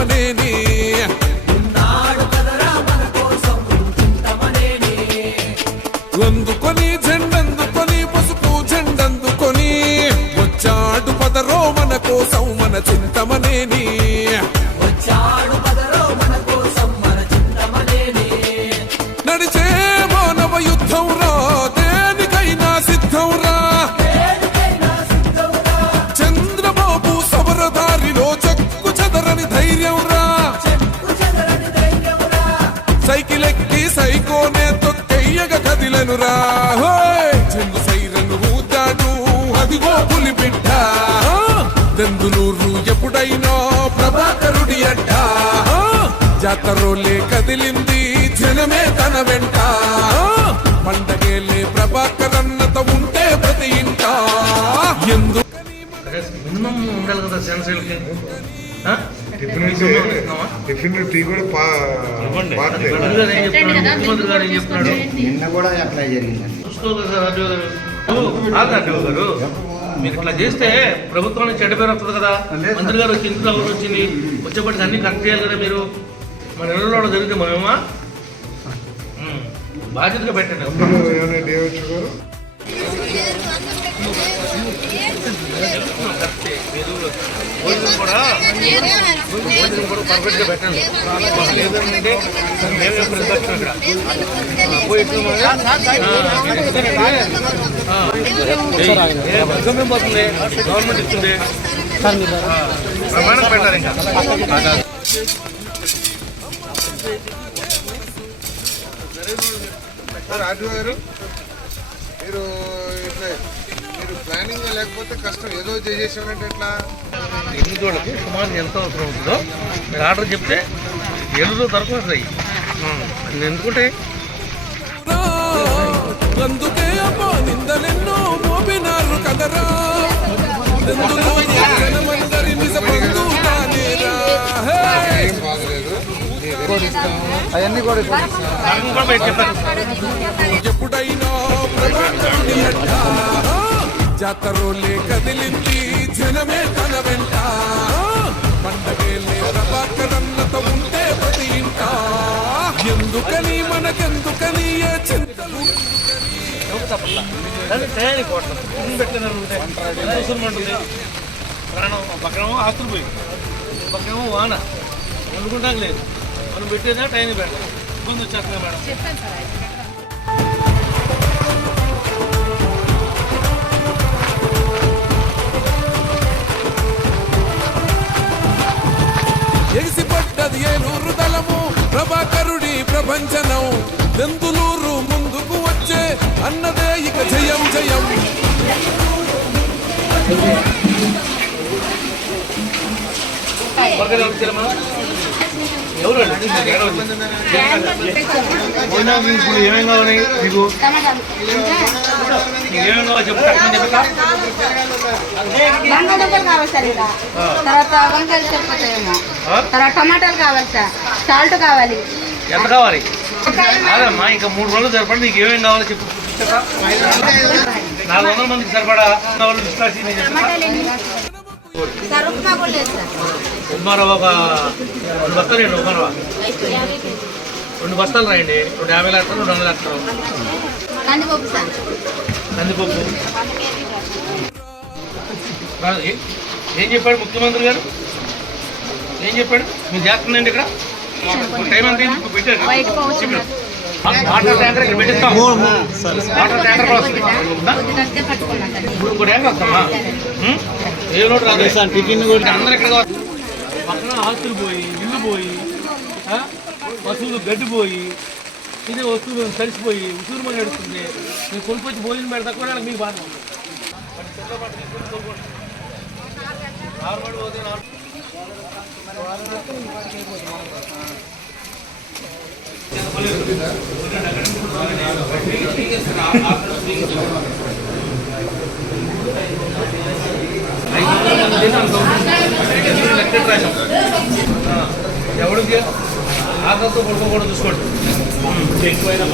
చింతమనేని. అందుకొని జెండందుకొని పసుపు జెండందుకొని వచ్చాడు పదరో మన కోసం మన చింతమనేని. దెందులూరు ఎప్పుడైనా ప్రభాకరుడి అడ్డ? జాతరోలే కదిలింది జనమే తన వెంట. పండగేలే ప్రభాకరన్నత ఉంటే ప్రతి ఇంట. ఎందు మినిమం ఉండాలి కదా సెన్సీలకి టిఫిన్ అంటే టిఫిన్ టీ కూడా నిన్న జరిగిందండి. చూసుకోవాలి సార్ గారు మీరు ఇట్లా చేస్తే ప్రభుత్వానికి చెడ్డ పేరు వస్తుంది కదా మంత్రి గారు వచ్చి ఇంత వచ్చింది వచ్చేప్పటికి అన్ని కరెక్ట్ చేయాలి కదా మీరు మన ఇళ్ళలో జరిగితే మనమేమా ఉమ్. బాధ్యతగా పెట్టండి కూడా భోజనం కూడా పర్ఫెక్ట్గా పెట్టండి మాకు లేదంటే ఇక్కడ పోయి పోతుంది గవర్నమెంట్ ఇస్తుంది ప్రమాణం పెట్టారు ఇంకా సార్ ఆర్డీ గారు మీరు ఇట్లా మీరు ప్లానింగ్ లేకపోతే కష్టం. ఏదో చేసేసానంటే ఎట్లా? ఎనిమిది వాళ్ళకి సుమారు ఎంత అవసరం అవుతుందో మీరు ఆర్డర్ చెప్తే ఎనిమిదో తరపు వస్తాయి. అది ఎందుకుంటే అందుకే అమ్మా నిందలెన్నో మోపినారు కదరా. అవన్నీ కూడా ఎప్పుడైనా జాతరోలే కదిలింది జనమే తన వెంట. పండగేలే ప్రభాకరన్నత ఉంటే ప్రతి ఇంట. ఎందుకని మనకెందుకని ఏ చింతలు? తయారీ పెట్టినారు ప్రాణం పక్కనేమో ఆస్తులు పోయి. పక్కనేమో వాన. వండుకుంటాం లేదు. మనం పెట్టేదా టైం పెట్టాలి ఇబ్బంది వచ్చేస్తుంది మేడం. ప్రభంజనం దెందులూరు ముందుకు వచ్చే అన్నదే ఇక జయం జయం. ఇప్పుడు ఏమేం కావాలి మీకు కావాలి చెప్తా బంగాళదుంపలు కావాలి సార్ తర్వాత వంకాయలు? తర్వాత టమాటాలు కావాలి సార్. సాల్ట్ కావాలి. ఎంత కావాలి? కాదమ్మా ఇంకా మూడు రోజులు సరిపడి నీకు ఏమేం కావాలో చెప్పు. నాలుగు వందల మందికి సరిపడా విశ్వాసి ఉప్మారవ ఒక రెండు బస్తాలు రండి ఉప్మారవ రెండు బస్తాలు రాయండి. రెండు యాభై లక్షలు రెండు వందల లక్షలు కందిపప్పు ఏం చెప్పాడు ముఖ్యమంత్రి గారు? ఏం చెప్పాడు? మీరు చేస్తుందండి ఇక్కడ? ఇప్పుడు టైం అంతా అయింది, ఇప్పుడు పెట్టారు ఇప్పుడు. ఆ, వాటర్ ట్యాంకర్ ఇక్కడ పెట్టిస్తాం వాటర్ ట్యాంకర్ కూడా వస్తుంది? ఉందా? కొద్దిగా పట్టుకున్నా సార్. ఇప్పుడు ఇంకో ట్యాంకర్ వస్తామా ఉం? ఏ లోటు రాదు? టిఫిన్ కూడా అందరు ఇక్కడ కావాలి. పక్కన ఆస్తులు పోయి ఇల్లు పోయి పశువులు గడ్డి పోయి ఇది వస్తువులు తడిసిపోయి ఉసూరు మంది నడుస్తుంది. మీరు కొనుక్కొచ్చి భోజనం పెడతా కూడా మీకు బాధ. ఉంది. వాటి ఆకలితో కొడుకోకూడదు చూసుకోండి. ఎక్కువైనా